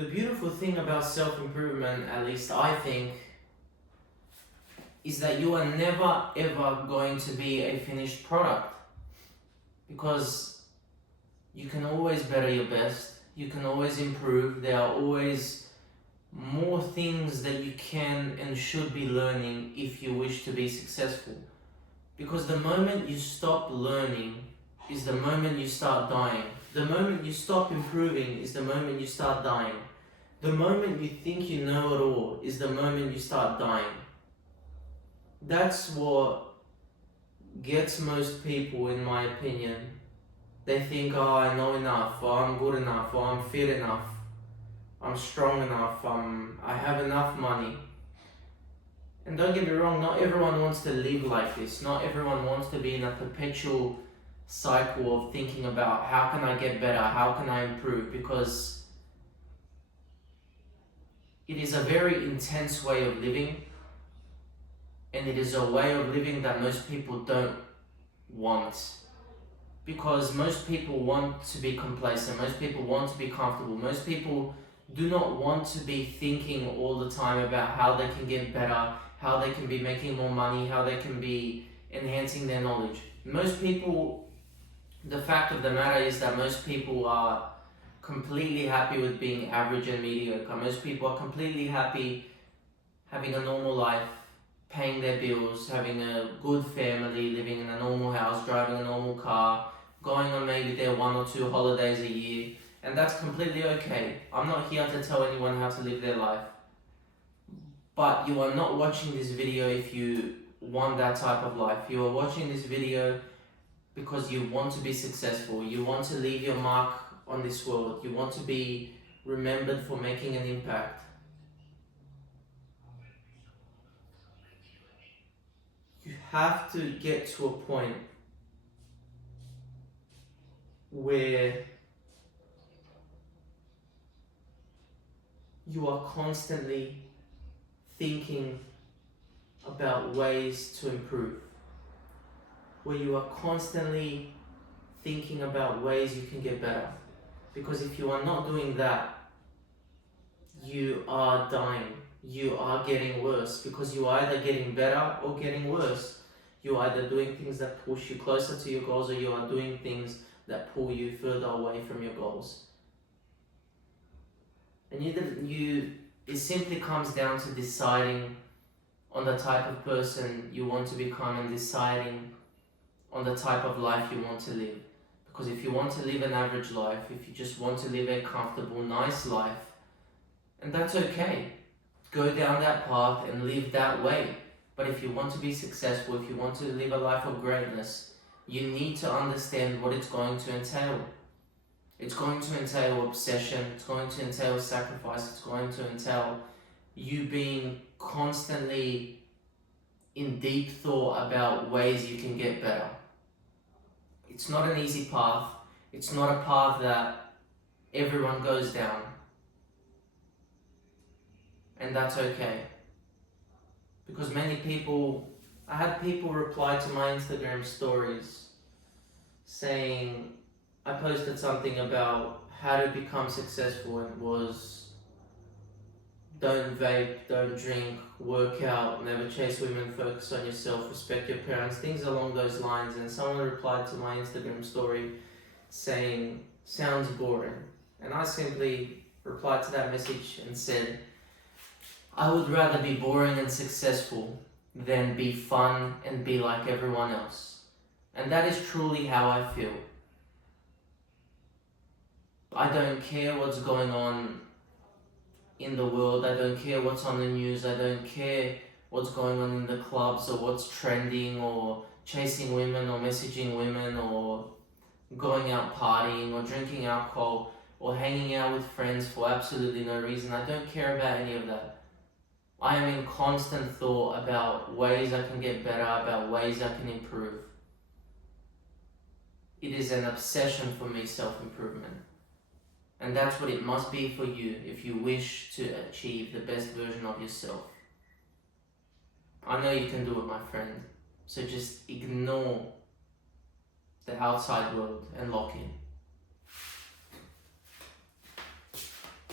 The beautiful thing about self-improvement, at least I think, is that you are never ever going to be a finished product, because you can always better your best, you can always improve, there are always more things that you can and should be learning if you wish to be successful. Because the moment you stop learning is the moment you start dying. The moment you stop improving is the moment you start dying. The moment you think you know it all is the moment you start dying. That's what gets most people, in my opinion. They think, oh, I know enough, or I'm good enough, or I'm fit enough, I'm strong enough, I have enough money. And don't get me wrong, not everyone wants to live like this. Not everyone wants to be in a perpetual cycle of thinking about how can I get better, how can I improve, because it is a very intense way of living, and it is a way of living that most people don't want. Because most people want to be complacent, most people want to be comfortable, most people do not want to be thinking all the time about how they can get better, how they can be making more money, how they can be enhancing their knowledge. Most people, the fact of the matter is that most people are completely happy with being average and mediocre. Most people are completely happy having a normal life, paying their bills, having a good family, living in a normal house, driving a normal car, going on maybe their 1 or 2 holidays a year, and that's completely okay. I'm not here to tell anyone how to live their life. But you are not watching this video if you want that type of life. You are watching this video because you want to be successful. You want to leave your mark on this world. You want to be remembered for making an impact. You have to get to a point where you are constantly thinking about ways to improve, where you are constantly thinking about ways you can get better. Because if you are not doing that, you are dying. You are getting worse, because you are either getting better or getting worse. You are either doing things that push you closer to your goals, or you are doing things that pull you further away from your goals. And it simply comes down to deciding on the type of person you want to become, and deciding on the type of life you want to live. Because if you want to live an average life, if you just want to live a comfortable, nice life, and that's okay, go down that path and live that way. But if you want to be successful, if you want to live a life of greatness, you need to understand what it's going to entail. It's going to entail obsession, it's going to entail sacrifice, it's going to entail you being constantly in deep thought about ways you can get better. It's not an easy path. It's not a path that everyone goes down. And that's okay. Because I had people reply to my Instagram stories saying, I posted something about how to become successful, and it was, don't vape, don't drink, work out, never chase women, focus on yourself, respect your parents, things along those lines. And someone replied to my Instagram story saying, sounds boring. And I simply replied to that message and said, I would rather be boring and successful than be fun and be like everyone else. And that is truly how I feel. I don't care what's going on in the world, I don't care what's on the news, I don't care what's going on in the clubs, or what's trending, or chasing women, or messaging women, or going out partying, or drinking alcohol, or hanging out with friends for absolutely no reason. I don't care about any of that. I am in constant thought about ways I can get better, about ways I can improve. It is an obsession for me, self-improvement. And that's what it must be for you if you wish to achieve the best version of yourself. I know you can do it, my friend. So just ignore the outside world and lock in.